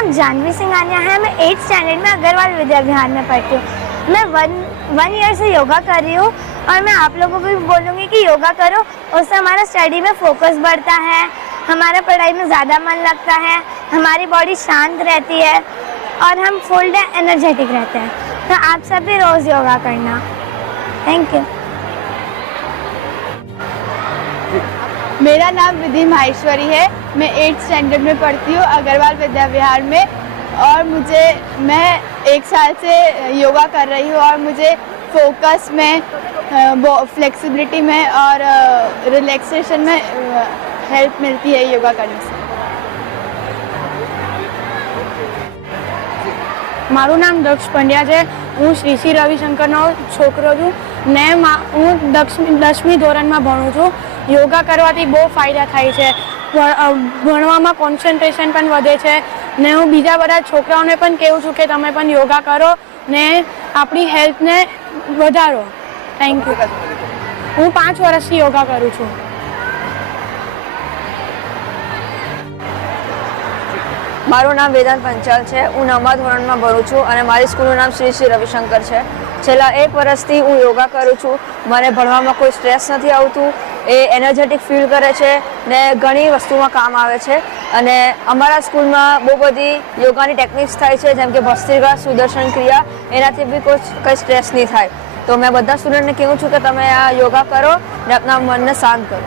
नाम जानवी सिंघानिया है। मैं 8th स्टैंडर्ड में अग्रवाल विद्या विहार में पढ़ती हूँ। मैं वन ईयर से योगा कर रही हूँ और मैं आप लोगों को भी बोलूँगी कि योगा करो, उससे हमारा स्टडी में फोकस बढ़ता है, हमारा पढ़ाई में ज़्यादा मन लगता है, हमारी बॉडी शांत रहती है और हम फुल डे एनर्जेटिक रहते हैं। तो आप सब भी रोज़ योगा करना। Thank you. मेरा नाम विधि माहेश्वरी है। मैं 8th स्टैंडर्ड में पढ़ती हूँ अग्रवाल विद्या विहार में और मैं 1 साल से योगा कर रही हूँ और मुझे फोकस में, फ्लेक्सिबिलिटी में और रिलैक्सेशन में हेल्प मिलती है योगा करने से। મારું નામ દક્ષ પંડ્યા છે। હું શ્રી રવિશંકરનો છોકરો છું ને હું 10મી ધોરણમાં ભણું છું। યોગા કરવાથી બહુ ફાયદા થાય છે। ભણવામાં કોન્સન્ટ્રેશન પણ વધે છે ને હું બીજા બધા છોકરાઓને પણ કહું છું કે તમે પણ યોગા કરો ને આપણી હેલ્થને વધારો। Thank you. હું 5 વર્ષથી યોગા કરું છું। મારું નામ વેદાંત પંચાલ છે। હું 9મા ધોરણમાં ભણું છું અને મારી સ્કૂલનું નામ શ્રી રવિશંકર છે। છેલ્લા 1 વર્ષથી હું યોગા કરું છું। મને ભણવામાં કોઈ સ્ટ્રેસ નથી આવતું, એ એનર્જેટિક ફીલ કરે છે ને ઘણી વસ્તુમાં કામ આવે છે। અને અમારા સ્કૂલમાં બહુ બધી યોગાની ટેકનિક્સ થાય છે, જેમ કે ભસ્ત્રિકા, સુદર્શન ક્રિયા, એનાથી બી કંઈ સ્ટ્રેસ નહીં થાય। તો મેં બધા સ્ટુડન્ટને કહું છું કે તમે આ યોગા કરો ને આપણા મનને શાંત કરો।